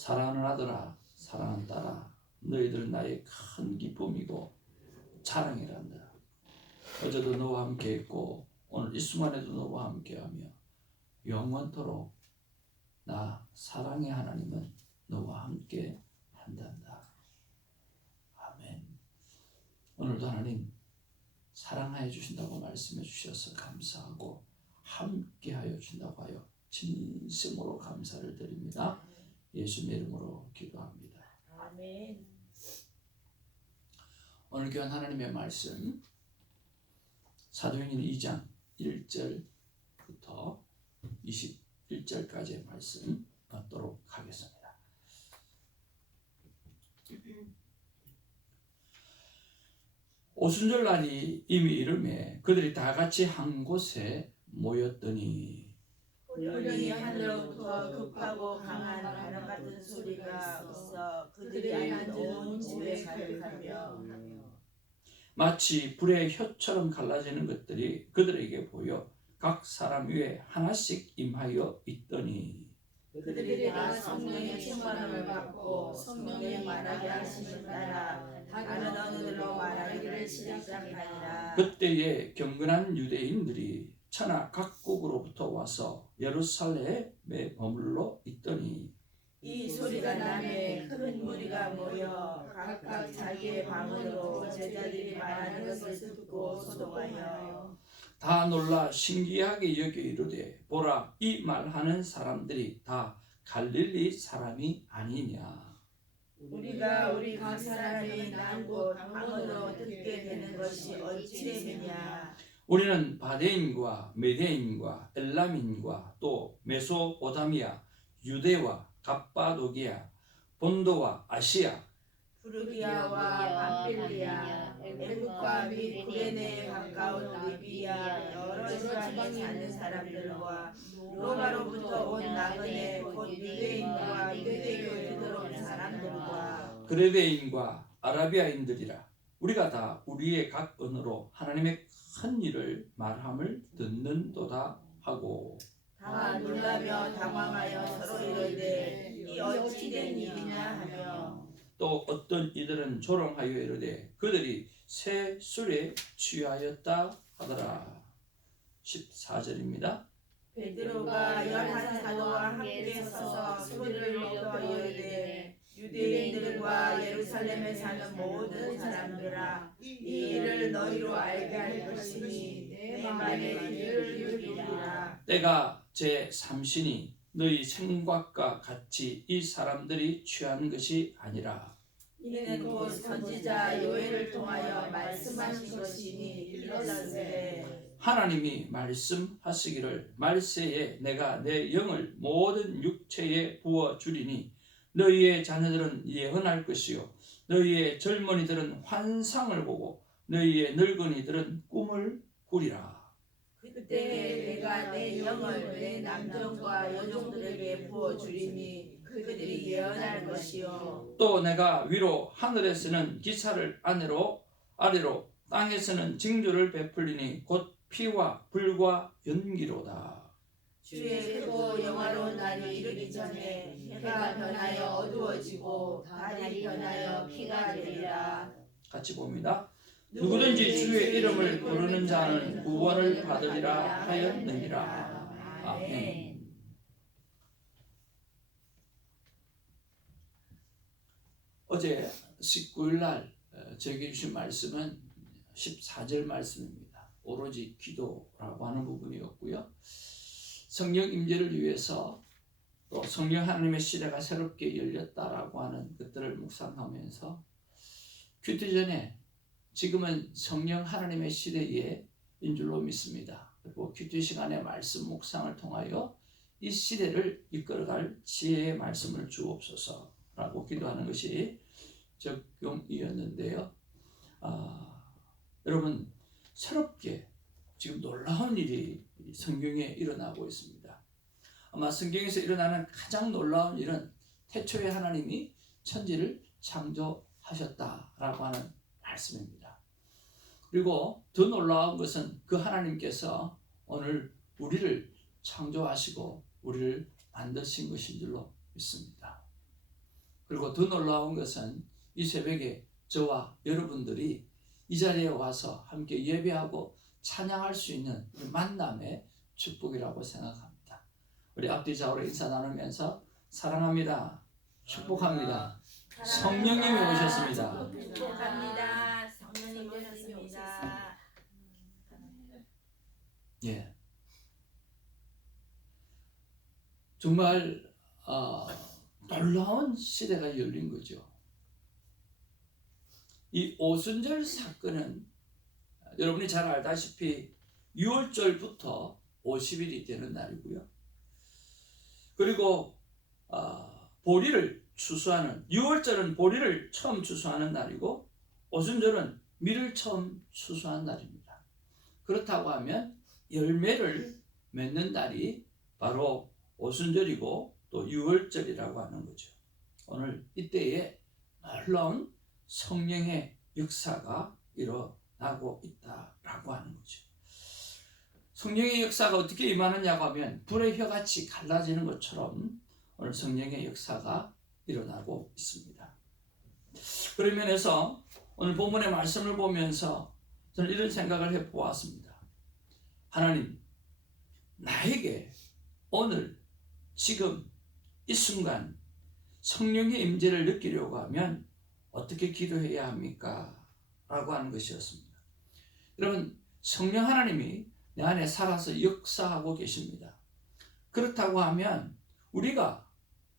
사랑하는 아들아, 사랑하는 딸아, 너희들은 나의 큰 기쁨이고 자랑이란다. 어제도 너와 함께 했고 오늘 이 순간에도 너와 함께하며 영원토록 나 사랑의 하나님은 너와 함께 한단다. 아멘. 오늘도 하나님 사랑하여 주신다고 말씀해 주셔서 감사하고 함께하여 주신다고 하여 진심으로 감사를 드립니다. 예수님의 이름으로 기도합니다. 아멘. 오늘 교한 하나님의 말씀 사도행전 2장 1절부터 21절까지의 말씀 받도록 하겠습니다. 오순절 날이 이미 이름에 그들이 다 같이 한 곳에 모였더니 우연히 하늘로부터 급하고 강한 바람 같은 소리가 있어 그들이 앉은 온 집에 가득하며 마치 불의 혀처럼 갈라지는 것들이 그들에게 보여 각 사람 위에 하나씩 임하여 있더니 그들이 다 성령의 충만함을 받고 성령의 말하게 하심을 따라 다른 언어들로 말하기를 시작하니라. 그때에 경건한 유대인들이 천하 각국으로부터 와서 예루살렘에 머물러 있더니 이 소리가 나매 큰 무리가 모여 각각 자기의 방언으로 제자들이 말하는 것을 듣고 소동하여 다 놀라 신기하게 여겨 이르되 보라 이 말하는 사람들이 다 갈릴리 사람이 아니냐. 우리가 우리 각 사람이 난 곳 방언으로 듣게 되는 것이 어찌 됨이냐. 우리는 바데인과 메데인과 엘람인과 또 메소포타미아 유대와 갑바도기아 본도와 아시아 프루기아와 밤빌리아 애국과 및 구레네에 가까운 리비아 여러 지방에 사는 사람들과 로마로부터 온 나그네 곧 유대인과 유대교에 들어온 사람들과 그레데인과 아라비아인들이라 우리가 다 우리의 각 언어로 하나님의 큰 일을 말함을 듣는도다 하고 다 놀라며 당황하여 서로 이르되 이 어찌 된 일이냐 하며 또 어떤 이들은 조롱하여 이르되 그들이 새 술에 취하였다 하더라. 14절입니다. 베드로가 11사도와 함께 서서 소리를 높여 이르되 유대인들과 예루살렘에 사는 모든 사람들아 이 일을 너희로 알게 할 것이니 내 말에 귀를 기울이라. 때가 제3신이 너희 생각과 같이 이 사람들이 취한 것이 아니라 이는 곧 선지자 요엘을 통하여 말씀하신 것이니 이르시되 하나님이 말씀하시기를 말세에 내가 내 영을 모든 육체에 부어주리니 너희의 자녀들은 예언할 것이요 너희의 젊은이들은 환상을 보고 너희의 늙은이들은 꿈을 꾸리라. 그때 내가 내 영을 내 남종과 여종들에게 부어주리니 그들이 예언할 것이요 또 내가 위로 하늘에서는 기사를 아래로 땅에서는 징조를 베풀리니 곧 피와 불과 연기로다. 주의 크고 영화로운 날이 이르기 전에 해가 변하여 어두워지고 달이 변하여 피가 되리라. 같이 봅니다. 누구든지 주의 이름을 부르는 자는 구원을 받으리라 하였느니라. 아멘. 어제 19일 날 저에게 주신 말씀은 14절 말씀입니다. 오로지 기도라고 하는 부분이었고요. 성령 임재를 위해서 또 성령 하나님의 시대가 새롭게 열렸다라고 하는 것들을 묵상하면서 큐티 전에 지금은 성령 하나님의 시대에 인 줄로 믿습니다. 그리고 큐티 시간에 말씀 묵상을 통하여 이 시대를 이끌어갈 지혜의 말씀을 주옵소서라고 기도하는 것이 적용이었는데요. 여러분 새롭게 지금 놀라운 일이 성경에 일어나고 있습니다. 아마 성경에서 일어나는 가장 놀라운 일은 태초에 하나님이 천지를 창조하셨다라고 하는 말씀입니다. 그리고 더 놀라운 것은 그 하나님께서 오늘 우리를 창조하시고 우리를 만드신 것인 줄로 믿습니다. 그리고 더 놀라운 것은 이 새벽에 저와 여러분들이 이 자리에 와서 함께 예배하고 찬양할 수 있는 이 만남의 축복이라고 생각합니다. 우리 앞뒤 좌우로 인사 나누면서 사랑합니다. 축복합니다. 성령님이 오셨습니다. 축복합니다. 성령님이 오셨습니다. 예. 정말 놀라운 시대가 열린 거죠. 이 오순절 사건은 여러분이 잘 알다시피 6월절부터 50일이 되는 날이고요. 그리고 보리를 추수하는 6월절은 보리를 처음 추수하는 날이고 오순절은 밀을 처음 추수한 날입니다. 그렇다고 하면 열매를 맺는 날이 바로 오순절이고 또 6월절이라고 하는 거죠. 오늘 이때에 놀라운 성령의 역사가 일어나고 있다라고 하는 거죠. 성령의 역사가 어떻게 임하느냐고 하면 불의 혀같이 갈라지는 것처럼 오늘 성령의 역사가 일어나고 있습니다. 그런 면에서 오늘 본문의 말씀을 보면서 저는 이런 생각을 해보았습니다. 하나님, 나에게 오늘 지금 이 순간 성령의 임재를 느끼려고 하면 어떻게 기도해야 합니까? 라고 하는 것이었습니다. 여러분, 성령 하나님이 내 안에 살아서 역사하고 계십니다. 그렇다고 하면 우리가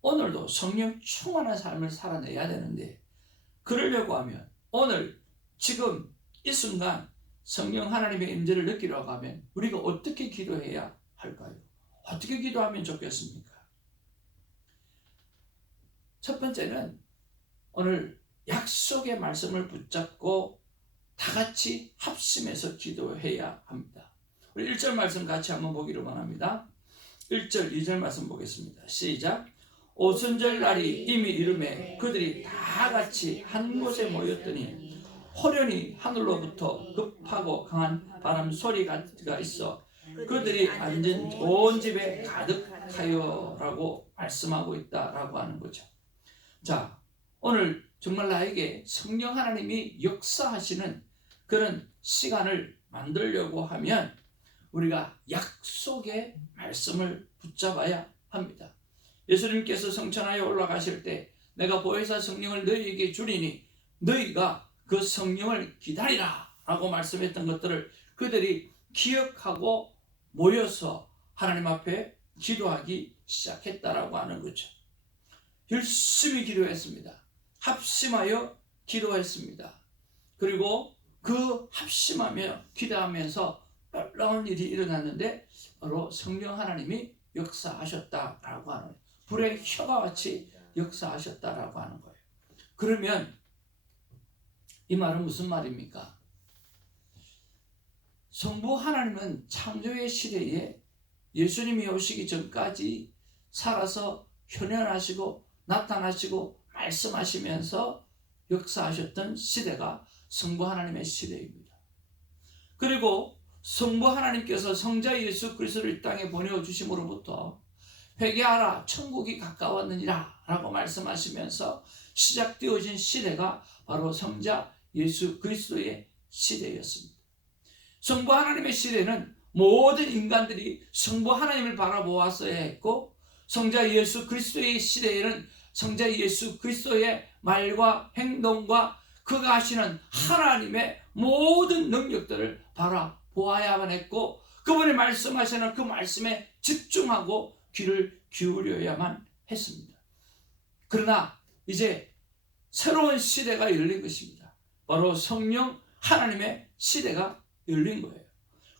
오늘도 성령 충만한 삶을 살아내야 되는데, 그러려고 하면 오늘 지금 이 순간 성령 하나님의 임재를 느끼려고 하면 우리가 어떻게 기도해야 할까요? 어떻게 기도하면 좋겠습니까? 첫 번째는 오늘 약속의 말씀을 붙잡고 다 같이 합심해서 기도해야 합니다. 우리 1절 말씀 같이 한번 보기를 원합니다. 1절, 2절 말씀 보겠습니다. 시작. 오순절 날이 이미 이르매 그들이 다 같이 한 곳에 모였더니 호련히 하늘로부터 급하고 강한 바람 소리가 있어 그들이 앉은 온 집에 가득하여 라고 말씀하고 있다라고 하는 거죠. 자, 오늘 정말 나에게 성령 하나님이 역사하시는 그런 시간을 만들려고 하면 우리가 약속의 말씀을 붙잡아야 합니다. 예수님께서 성천하에 올라가실 때 내가 보혜사 성령을 너희에게 주리니 너희가 그 성령을 기다리라 라고 말씀했던 것들을 그들이 기억하고 모여서 하나님 앞에 기도하기 시작했다라고 하는 거죠. 열심히 기도했습니다. 합심하여 기도했습니다. 그리고 그 합심하며 기도하면서 놀라운 일이 일어났는데 바로 성령 하나님이 역사하셨다라고 하는 거예요. 불의 혀가 같이 역사하셨다라고 하는 거예요. 그러면 이 말은 무슨 말입니까? 성부 하나님은 창조의 시대에 예수님이 오시기 전까지 살아서 현현하시고 나타나시고 말씀하시면서 역사하셨던 시대가 성부 하나님의 시대입니다. 그리고 성부 하나님께서 성자 예수 그리스도를 이 땅에 보내주심으로부터 회개하라 천국이 가까웠느니라 라고 말씀하시면서 시작되어진 시대가 바로 성자 예수 그리스도의 시대였습니다. 성부 하나님의 시대는 모든 인간들이 성부 하나님을 바라보았어야 했고, 성자 예수 그리스도의 시대에는 성자 예수 그리스도의 말과 행동과 그가 하시는 하나님의 모든 능력들을 바라보아야만 했고, 그분이 말씀하시는 그 말씀에 집중하고 귀를 기울여야만 했습니다. 그러나 이제 새로운 시대가 열린 것입니다. 바로 성령 하나님의 시대가 열린 거예요.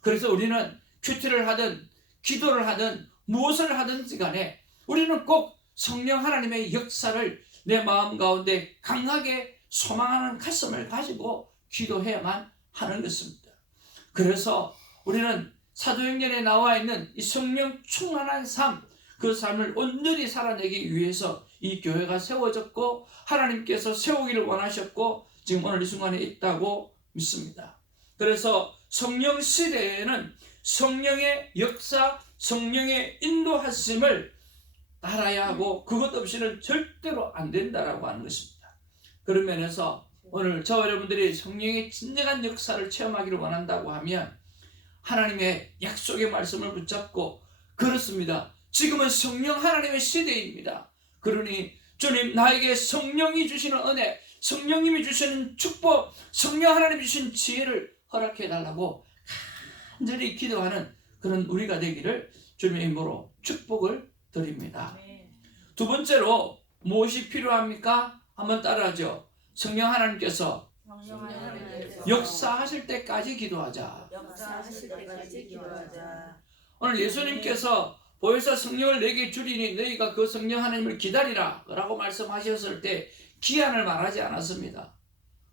그래서 우리는 큐티를 하든 기도를 하든 무엇을 하든지 간에 우리는 꼭 성령 하나님의 역사를 내 마음 가운데 강하게 소망하는 가슴을 가지고 기도해야만 하는 것입니다. 그래서 우리는 사도행전에 나와 있는 이 성령 충만한 삶, 그 삶을 온전히 살아내기 위해서 이 교회가 세워졌고 하나님께서 세우기를 원하셨고 지금 오늘 이 순간에 있다고 믿습니다. 그래서 성령 시대에는 성령의 역사, 성령의 인도하심을 따라야 하고 그것 없이는 절대로 안 된다라고 하는 것입니다. 그런 면에서 오늘 저 여러분들이 성령의 진정한 역사를 체험하기를 원한다고 하면 하나님의 약속의 말씀을 붙잡고, 그렇습니다, 지금은 성령 하나님의 시대입니다. 그러니 주님, 나에게 성령이 주시는 은혜, 성령님이 주시는 축복, 성령 하나님이 주신 지혜를 허락해 달라고 간절히 기도하는 그런 우리가 되기를 주님의 이름으로 축복을 드립니다. 두 번째로 무엇이 필요합니까? 한번 따라하죠. 성령 하나님께서 역사하실 때까지 기도하자. 역사하실 때까지 기도하자. 오늘 예수님께서 보혜사 성령을 내게 주리니 너희가 그 성령 하나님을 기다리라 라고 말씀하셨을 때 기한을 말하지 않았습니다.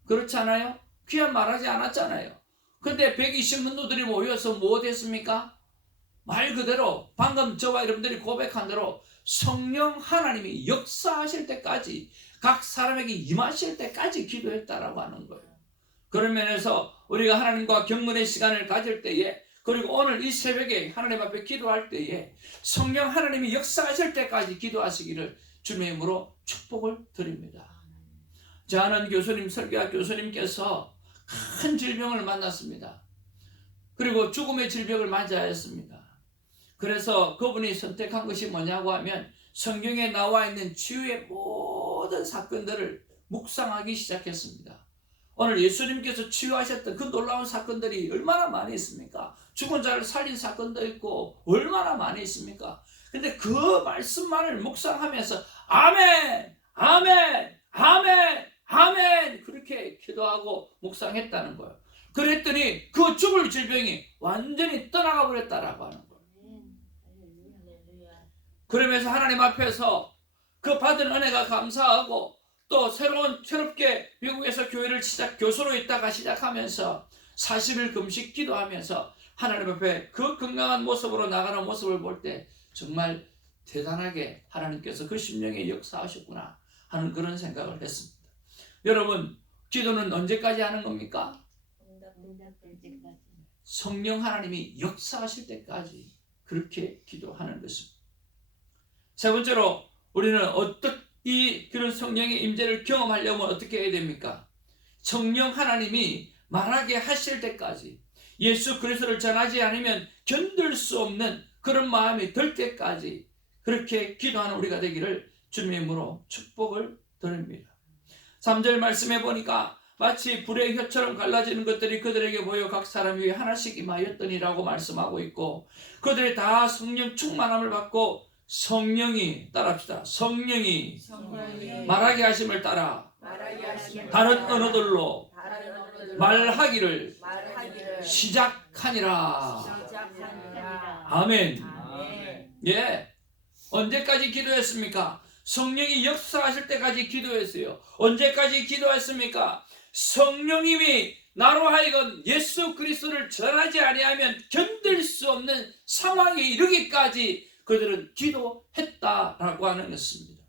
그렇지 않아요? 기한 말하지 않았잖아요. 근데 120문도들이 모여서 뭐 됐습니까? 말 그대로 방금 저와 여러분들이 고백한 대로 성령 하나님이 역사하실 때까지, 각 사람에게 임하실 때까지 기도했다라고 하는 거예요. 그런 면에서 우리가 하나님과 경건의 시간을 가질 때에, 그리고 오늘 이 새벽에 하나님 앞에 기도할 때에 성령 하나님이 역사하실 때까지 기도하시기를 주님의 이름으로 축복을 드립니다. 저는 교수님, 설교학 교수님께서 큰 질병을 만났습니다. 그리고 죽음의 질병을 맞이하였습니다. 그래서 그분이 선택한 것이 뭐냐고 하면 성경에 나와 있는 치유의 모든 사건들을 묵상하기 시작했습니다. 오늘 예수님께서 치유하셨던 그 놀라운 사건들이 얼마나 많이 있습니까? 죽은 자를 살린 사건도 있고 얼마나 많이 있습니까? 근데 그 말씀만을 묵상하면서 아멘, 아멘, 아멘, 아멘 그렇게 기도하고 묵상했다는 거예요. 그랬더니 그 죽을 질병이 완전히 떠나가 버렸다라고 하는 거예요. 그러면서 하나님 앞에서 그 받은 은혜가 감사하고, 또 새롭게 미국에서 교회를 교수로 있다가 시작하면서 40일 금식 기도하면서 하나님 앞에 그 건강한 모습으로 나가는 모습을 볼 때 정말 대단하게 하나님께서 그 심령에 역사하셨구나 하는 그런 생각을 했습니다. 여러분, 기도는 언제까지 하는 겁니까? 성령 하나님이 역사하실 때까지 그렇게 기도하는 것입니다. 세 번째로 우리는 그런 성령의 임재를 경험하려면 어떻게 해야 됩니까? 성령 하나님이 말하게 하실 때까지, 예수 그리스도를 전하지 않으면 견딜 수 없는 그런 마음이 들 때까지 그렇게 기도하는 우리가 되기를 주님의 이름으로 축복을 드립니다. 3절 말씀해 보니까 마치 불의 혀처럼 갈라지는 것들이 그들에게 보여 각 사람 위에 하나씩 임하였더니라고 말씀하고 있고, 그들이 다 성령 충만함을 받고 성령이, 따라합시다, 성령이 말하게 하심을 따라 다른 언어들로 말하기를 시작하니라. 아멘. 예. 언제까지 기도했습니까? 성령이 역사하실 때까지 기도했어요. 언제까지 기도했습니까? 성령님이 나로 하여금 예수 그리스도를 전하지 아니하면 견딜 수 없는 상황에 이르기까지 그들은 기도했다라고 하는 것입니다.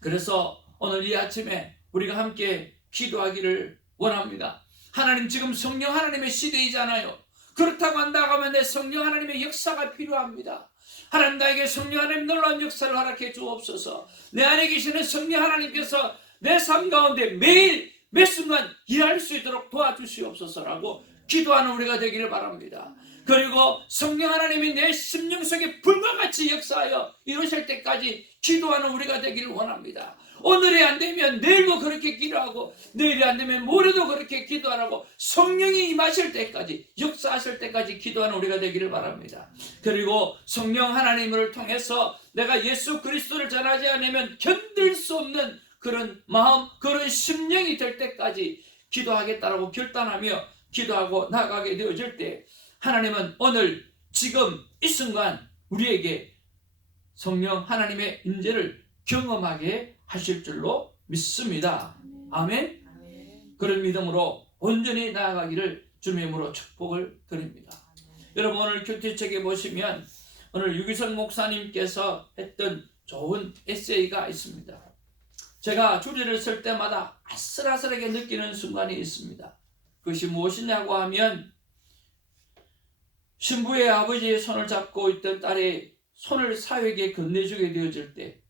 그래서 오늘 이 아침에 우리가 함께 기도하기를 원합니다. 하나님, 지금 성령 하나님의 시대이잖아요. 그렇다고 한다고 하면 내 성령 하나님의 역사가 필요합니다. 하나님, 나에게 성령 하나님 놀라운 역사를 허락해 주옵소서. 내 안에 계시는 성령 하나님께서 내 삶 가운데 매일 매 순간 일할 수 있도록 도와주시옵소서라고 기도하는 우리가 되기를 바랍니다. 그리고 성령 하나님이 내 심령 속에 불과 같이 역사하여 이루실 때까지 기도하는 우리가 되기를 원합니다. 오늘이 안 되면 내일도 그렇게 기도하고, 내일이 안 되면 모레도 그렇게 기도하라고 성령이 임하실 때까지, 역사하실 때까지 기도하는 우리가 되기를 바랍니다. 그리고 성령 하나님을 통해서 내가 예수 그리스도를 전하지 않으면 견딜 수 없는 그런 마음, 그런 심령이 될 때까지 기도하겠다라고 결단하며 기도하고 나가게 되어질 때, 하나님은 오늘 지금 이 순간 우리에게 성령 하나님의 임재를 경험하게 하실 줄로 믿습니다. 아멘. 그런 믿음으로 온전히 나아가기를 주님의 이름으로 축복을 드립니다. 여러분, 오늘 큐티책에 보시면 오늘 유기성 목사님께서 했던 좋은 에세이가 있습니다. 제가 주리를 쓸 때마다 아슬아슬하게 느끼는 순간이 있습니다. 그것이 무엇이냐고 하면, 신부의 아버지의 손을 잡고 있던 딸이 손을 사회에게 건네주게 되어질 때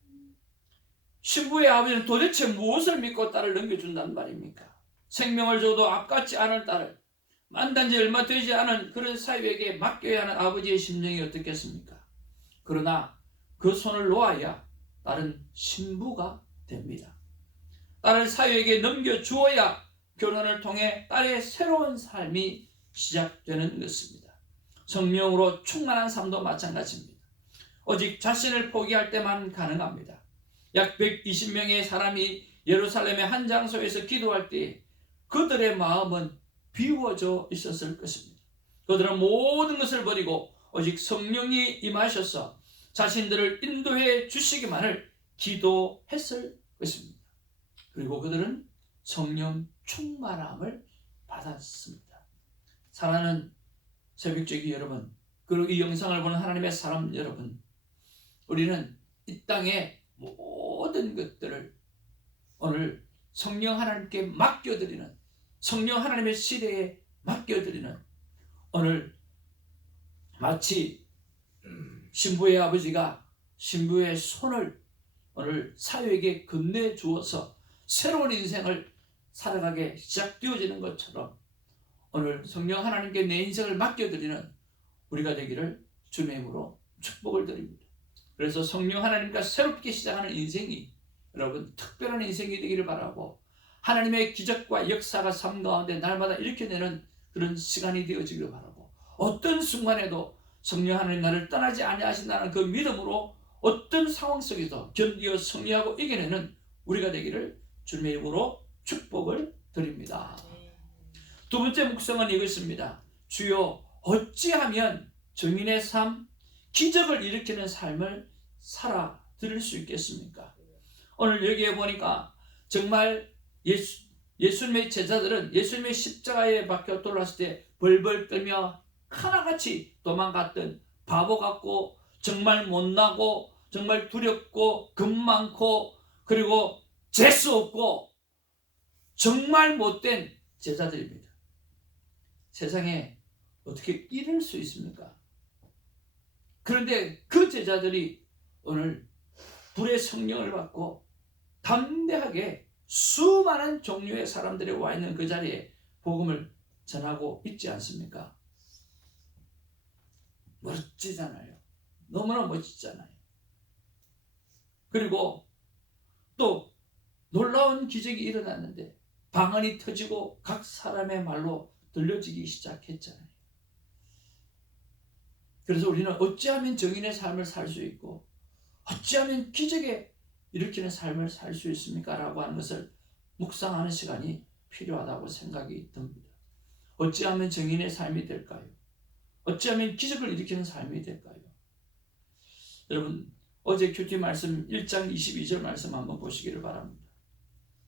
신부의 아버지는 도대체 무엇을 믿고 딸을 넘겨준단 말입니까? 생명을 줘도 앞같지 않을 딸을, 만난 지 얼마 되지 않은 그런 사위에게 맡겨야 하는 아버지의 심정이 어떻겠습니까? 그러나 그 손을 놓아야 딸은 신부가 됩니다. 딸을 사위에게 넘겨주어야 결혼을 통해 딸의 새로운 삶이 시작되는 것입니다. 성령으로 충만한 삶도 마찬가지입니다. 오직 자신을 포기할 때만 가능합니다. 약 120명의 사람이 예루살렘의 한 장소에서 기도할 때 그들의 마음은 비워져 있었을 것입니다. 그들은 모든 것을 버리고 오직 성령이 임하셔서 자신들을 인도해 주시기만을 기도했을 것입니다. 그리고 그들은 성령 충만함을 받았습니다. 사랑하는 새벽제기 여러분, 그리고 이 영상을 보는 하나님의 사람 여러분, 우리는 이 땅의 모든 것들을 오늘 성령 하나님께 맡겨드리는, 성령 하나님의 시대에 맡겨드리는, 오늘 마치 신부의 아버지가 신부의 손을 오늘 사회에게 건네주어서 새로운 인생을 살아가게 시작되어지는 것처럼 오늘 성령 하나님께 내 인생을 맡겨드리는 우리가 되기를 주님의 이름으로 축복을 드립니다. 그래서 성령 하나님과 새롭게 시작하는 인생이 여러분 특별한 인생이 되기를 바라고, 하나님의 기적과 역사가 삶 가운데 날마다 일으켜내는 그런 시간이 되어지기를 바라고, 어떤 순간에도 성령 하나님 나를 떠나지 아니하신다는 그 믿음으로 어떤 상황 속에서 견디어 승리하고 이겨내는 우리가 되기를 주님의 이름으로 축복을 드립니다. 두 번째 묵상은 이것입니다. 주여, 어찌하면 정인의 삶, 기적을 일으키는 삶을 살아 드릴 수 있겠습니까? 오늘 여기에 보니까 정말 예수님의 제자들은 예수님의 십자가에 박혀 돌아왔을 때 벌벌 떨며 하나같이 도망갔던 바보 같고 정말 못나고 정말 두렵고 겁 많고 그리고 재수 없고 정말 못된 제자들입니다. 세상에 어떻게 이럴 수 있습니까? 그런데 그 제자들이 오늘 불의 성령을 받고 담대하게 수많은 종류의 사람들이 와 있는 그 자리에 복음을 전하고 있지 않습니까? 멋지잖아요. 너무나 멋지잖아요. 그리고 또 놀라운 기적이 일어났는데 방언이 터지고 각 사람의 말로 들려지기 시작했잖아요. 그래서 우리는 어찌하면 정인의 삶을 살 수 있고 어찌하면 기적에 일으키는 삶을 살 수 있습니까? 라고 하는 것을 묵상하는 시간이 필요하다고 생각이 듭니다. 어찌하면 정인의 삶이 될까요? 어찌하면 기적을 일으키는 삶이 될까요? 여러분, 어제 큐티 말씀 1장 22절 말씀 한번 보시기를 바랍니다.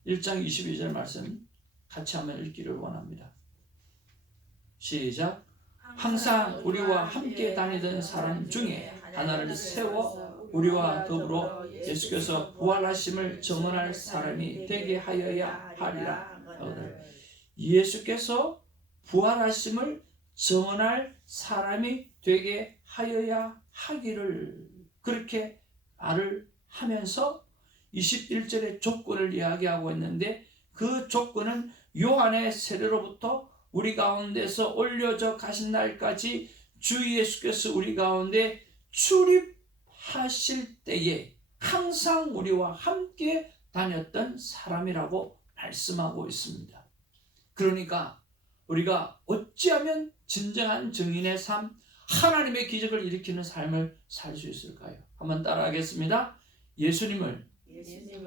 1장 22절 말씀 같이 한번 읽기를 원합니다. 시작. 항상 우리와 함께 다니던 사람 중에 하나를 세워 우리와 더불어 예수께서 부활하심을 증언할 사람이 되게 하여야 하리라. 예수께서 부활하심을 증언할 사람이 되게 하여야 하기를, 그렇게 말을 하면서 21절의 조건을 이야기하고 있는데, 그 조건은 요한의 세례로부터 우리 가운데서 올려져 가신 날까지 주 예수께서 우리 가운데 출입하실 때에 항상 우리와 함께 다녔던 사람이라고 말씀하고 있습니다. 그러니까 우리가 어찌하면 진정한 정인의 삶, 하나님의 기적을 일으키는 삶을 살 수 있을까요? 한번 따라하겠습니다. 예수님을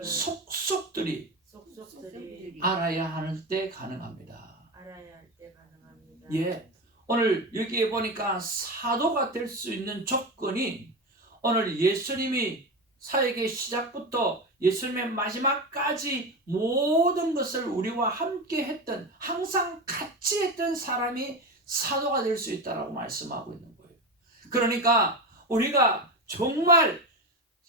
속속들이 알아야 할 때 가능합니다. 예, 오늘 여기에 보니까 사도가 될 수 있는 조건이 오늘 예수님이 사역의 시작부터 예수님의 마지막까지 모든 것을 우리와 함께 했던, 항상 같이 했던 사람이 사도가 될 수 있다라고 말씀하고 있는 거예요. 그러니까 우리가 정말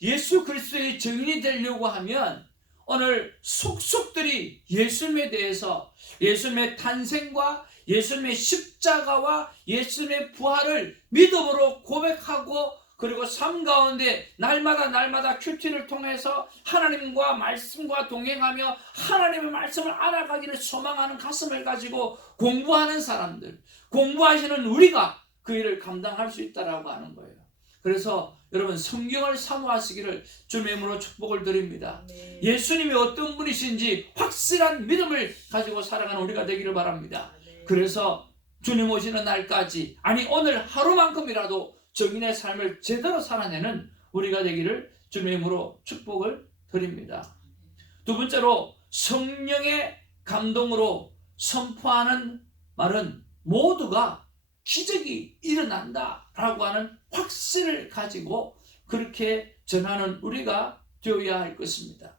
예수 그리스도의 증인이 되려고 하면 오늘 속속들이 예수님에 대해서, 예수님의 탄생과 예수님의 십자가와 예수님의 부활을 믿음으로 고백하고 그리고 삶 가운데 날마다 큐티를 통해서 하나님과 말씀과 동행하며 하나님의 말씀을 알아가기를 소망하는 가슴을 가지고 공부하는 사람들, 공부하시는 우리가 그 일을 감당할 수 있다라고 하는 거예요. 그래서 여러분 성경을 사모하시기를 주님의 이름으로 축복을 드립니다. 네. 예수님이 어떤 분이신지 확실한 믿음을 가지고 살아가는 우리가 되기를 바랍니다. 네. 그래서 주님 오시는 날까지, 아니 오늘 하루만큼이라도 정인의 삶을 제대로 살아내는 우리가 되기를 주님의 이름으로 축복을 드립니다. 두 번째로 성령의 감동으로 선포하는 말은 모두가 기적이 일어난다라고 하는 확신을 가지고 그렇게 전하는 우리가 되어야 할 것입니다.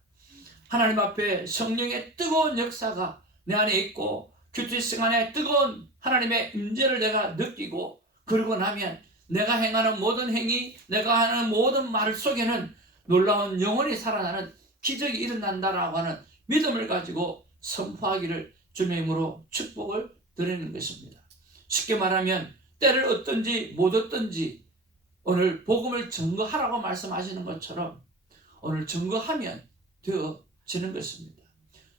하나님 앞에 성령의 뜨거운 역사가 내 안에 있고 큐티 시간에 뜨거운 하나님의 임재를 내가 느끼고, 그러고 나면 내가 행하는 모든 행위, 내가 하는 모든 말 속에는 놀라운 영혼이 살아나는 기적이 일어난다라고 하는 믿음을 가지고 선포하기를 주님의 이름으로 축복을 드리는 것입니다. 쉽게 말하면 때를 얻든지 못 얻든지 오늘 복음을 증거하라고 말씀하시는 것처럼 오늘 증거하면 되어지는 것입니다.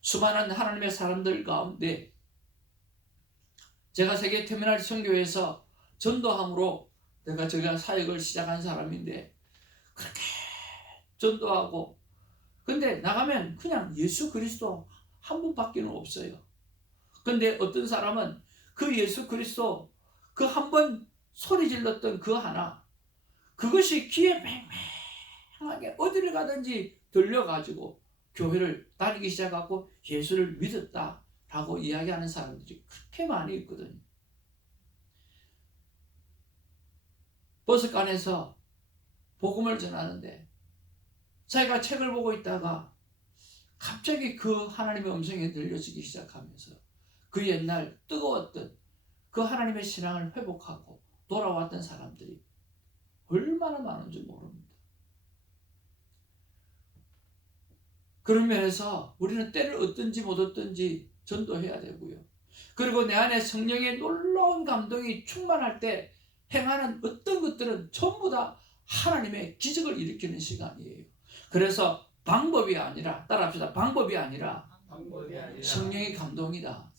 수많은 하나님의 사람들 가운데 제가 세계 터미널 선교회에서 전도함으로 제가 사역을 시작한 사람인데 그렇게 전도하고, 근데 나가면 그냥 예수 그리스도 한 분밖에 없어요. 근데 어떤 사람은 그 예수 그리스도 그 한 번 소리 질렀던 그 하나, 그것이 귀에 맹맹하게 어디를 가든지 들려가지고 교회를 다니기 시작하고 예수를 믿었다라고 이야기하는 사람들이 그렇게 많이 있거든요. 버스간에서 복음을 전하는데 자기가 책을 보고 있다가 갑자기 그 하나님의 음성이 들려지기 시작하면서 그 옛날 뜨거웠던 그 하나님의 신앙을 회복하고 돌아왔던 사람들이 얼마나 많은지 모릅니다. 그런 면에서 우리는 때를 얻든지 못 얻든지 전도해야 되고요. 그리고 내 안에 성령의 놀라운 감동이 충만할 때 행하는 어떤 것들은 전부 다 하나님의 기적을 일으키는 시간이에요. 그래서 방법이 아니라, 따라합시다. 방법이 아니라 성령의 감동이다.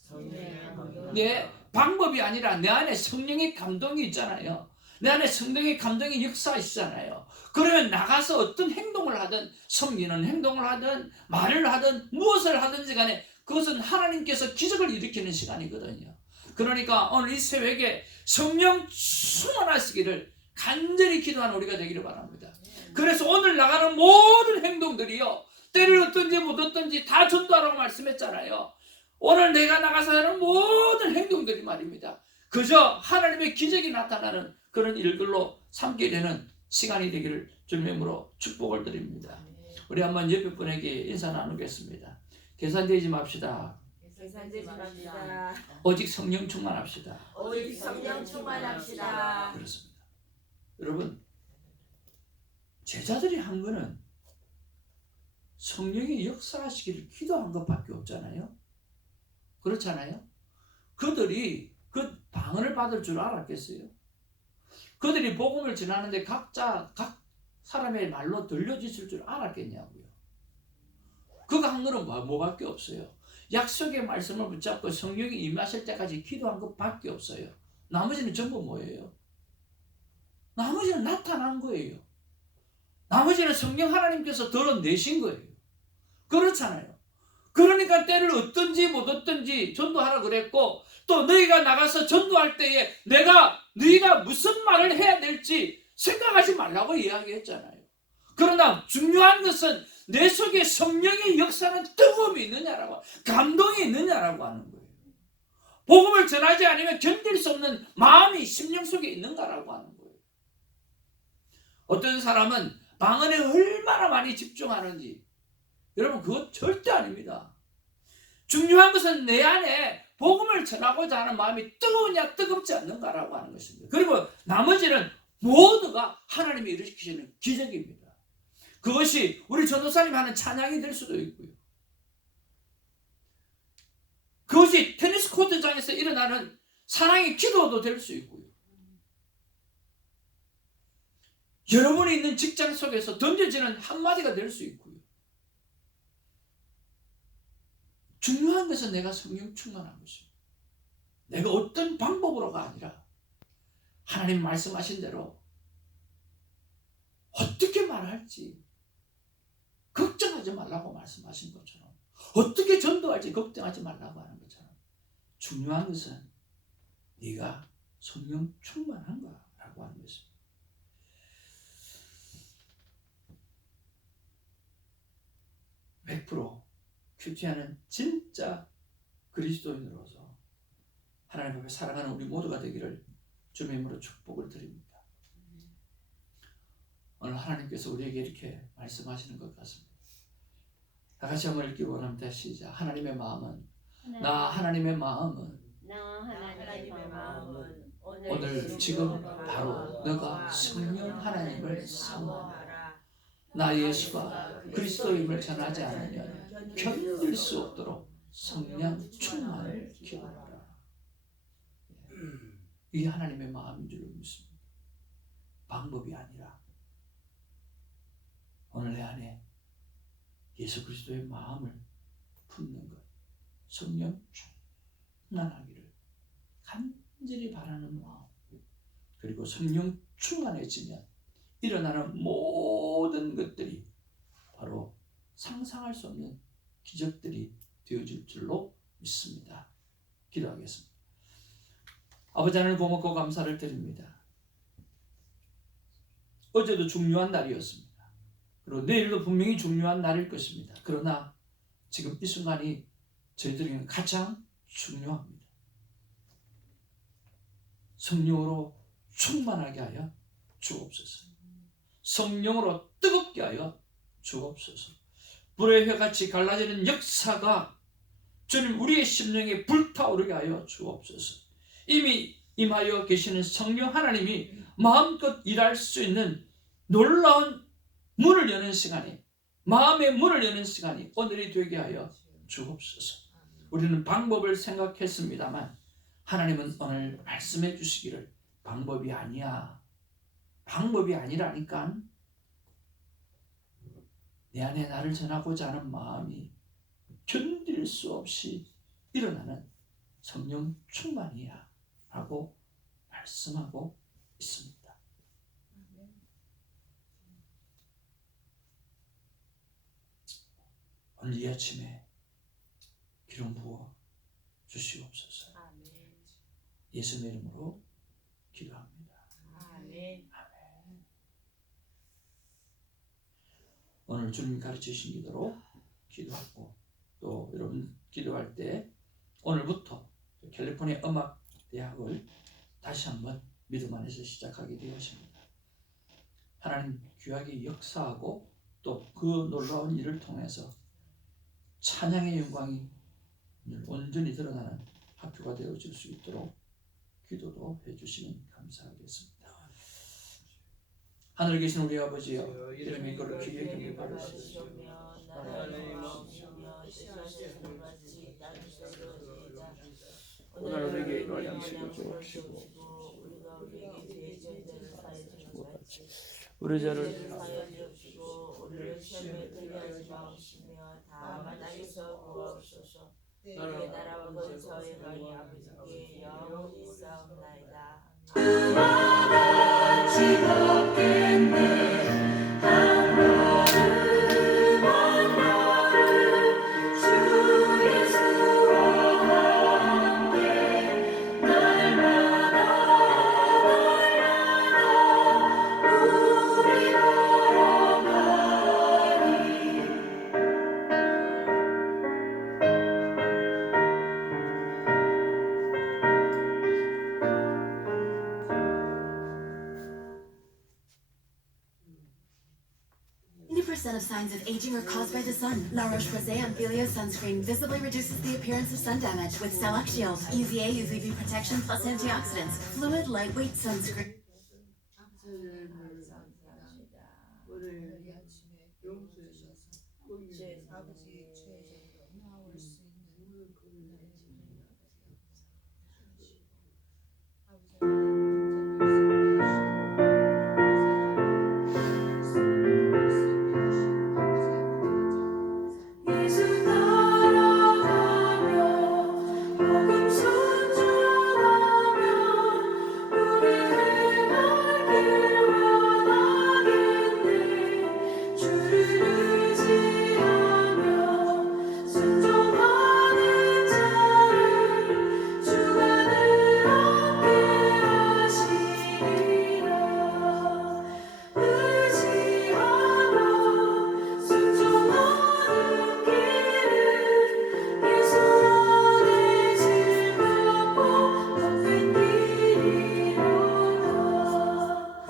네, 방법이 아니라 내 안에 성령의 감동이 있잖아요. 내 안에 성령의 감동이 역사하시잖아요. 그러면 나가서 어떤 행동을 하든, 섬기는 행동을 하든 말을 하든 무엇을 하든지 간에 그것은 하나님께서 기적을 일으키는 시간이거든요. 그러니까 오늘 이 새벽에 성령 충만하시기를 간절히 기도하는 우리가 되기를 바랍니다. 그래서 오늘 나가는 모든 행동들이요, 때를 얻든지 못 얻든지 다 전도하라고 말씀했잖아요. 오늘 내가 나가서 하는 모든 행동들이 말입니다, 그저 하나님의 기적이 나타나는 그런 일들로 삼게 되는 시간이 되기를 주님의 이름으로 축복을 드립니다. 우리 한번 옆에 분에게 인사 나누겠습니다. 계산되지 맙시다. 계산되지 맙시다. 오직 성령 충만합시다. 오직 성령 충만합시다. 그렇습니다. 여러분, 제자들이 한 거는 성령이 역사하시기를 기도한 것밖에 없잖아요. 그렇잖아요. 그들이 그 방언을 받을 줄 알았겠어요? 그들이 복음을 전하는데 각 사람의 말로 들려주실 줄 알았겠냐고요. 그거 한 거는 뭐밖에 없어요. 약속의 말씀을 붙잡고 성령이 임하실 때까지 기도한 것밖에 없어요. 나머지는 전부 뭐예요? 나머지는 나타난 거예요. 나머지는 성령 하나님께서 드러내신 거예요. 그렇잖아요. 그러니까 때를 얻든지 못 얻든지 전도하라 그랬고, 또 너희가 나가서 전도할 때에 너희가 무슨 말을 해야 될지 생각하지 말라고 이야기했잖아요. 그러나 중요한 것은 내 속에 성령의 역사는 뜨거움이 있느냐라고, 감동이 있느냐라고 하는 거예요. 복음을 전하지 않으면 견딜 수 없는 마음이 심령 속에 있는가라고 하는 거예요. 어떤 사람은 방언에 얼마나 많이 집중하는지, 여러분 그거 절대 아닙니다. 중요한 것은 내 안에 복음을 전하고자 하는 마음이 뜨거우냐 뜨겁지 않는가라고 하는 것입니다. 그리고 나머지는 모두가 하나님이 일으키시는 기적입니다. 그것이 우리 전도사님이 하는 찬양이 될 수도 있고요, 그것이 테니스 코트장에서 일어나는 사랑의 기도도 될 수 있고요, 여러분이 있는 직장 속에서 던져지는 한마디가 될 수 있고요. 중요한 것은 내가 성령 충만한 것입니다. 내가 어떤 방법으로가 아니라 하나님 말씀하신 대로 어떻게 말할지 걱정하지 말라고 말씀하신 것처럼, 어떻게 전도할지 걱정하지 말라고 하는 것처럼, 중요한 것은 네가 성령 충만한가라고 하는 것입니다. 100% 큐티하는 진짜 그리스도인으로서 하나님 앞에 살아가는 우리 모두가 되기를 주님의 이름으로 축복을 드립니다. 오늘 하나님께서 우리에게 이렇게 말씀하시는 것 같습니다. 다 같이 한번 읽기 원합니다. 시작. 하나님의 마음은 나 하나님의 마음은 오늘 지금 바로 너가 성령 하나님을 사모하라. 나 예수가 그리스도임을 전하지 않으면 견딜 수 없도록 성령 충만을 기도하라. 이게 하나님의 마음인 줄 믿습니다. 방법이 아니라 오늘 내 안에 예수 그리스도의 마음을 품는 것, 성령 충만하기를 간절히 바라는 마음, 그리고 성령 충만해지면 일어나는 모든 것들이 바로 상상할 수 없는 기적들이 되어질 줄로 믿습니다. 기도하겠습니다. 아버지 하나님 고맙고 감사를 드립니다. 어제도 중요한 날이었습니다. 그리고 내일도 분명히 중요한 날일 것입니다. 그러나 지금 이 순간이 저희들에게는 가장 중요합니다. 성령으로 충만하게 하여 주옵소서. 성령으로 뜨겁게 하여 주옵소서. 불의 혀같이 갈라지는 역사가 주님 우리의 심령에 불타오르게 하여 주옵소서. 이미 임하여 계시는 성령 하나님이 마음껏 일할 수 있는 놀라운 문을 여는 시간이, 마음의 문을 여는 시간이 오늘이 되게 하여 주옵소서. 우리는 방법을 생각했습니다만 하나님은 오늘 말씀해 주시기를 방법이 아니야, 방법이 아니라니까, 내 안에 나를 전하고자 하는 마음이 견딜 수 없이 일어나는 성령 충만이야 라고 말씀하고 있습니다. 오늘 이 아침에 기름 부어 주시옵소서. 예수님의 이름으로 기도합니다. 아멘. 오늘 주님이 가르치신 기도로 기도하고, 또 여러분 기도할 때 오늘부터 캘리포니아 음악대학을 다시 한번 믿음 안에서 시작하게 되었습니다. 하나님 귀하게 역사하고 또 그 놀라운 일을 통해서 찬양의 영광이 온전히 드러나는 학교가 되어질 수 있도록 기도도 해주시면 감사하겠습니다. 하늘에 계신 우리 아버지여, 이름이 거룩 귀하게 여겨주시옵소서. 오늘 우리에게 일할 양식을 주옵시고 우리 죄를 사여주시고 우리를 시험에 들게 하지 마옵시며 다만 악에서 구하옵소서. 내 나라와 권세와 영광이 아버지께 영원히 있사옵나이다. Of signs of aging are caused by the sun. La Roche-Posay Amphilio sunscreen visibly reduces the appearance of sun damage with Celac Shield, Easy A UVB protection plus antioxidants. Fluid, lightweight sunscreen.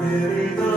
예를 들어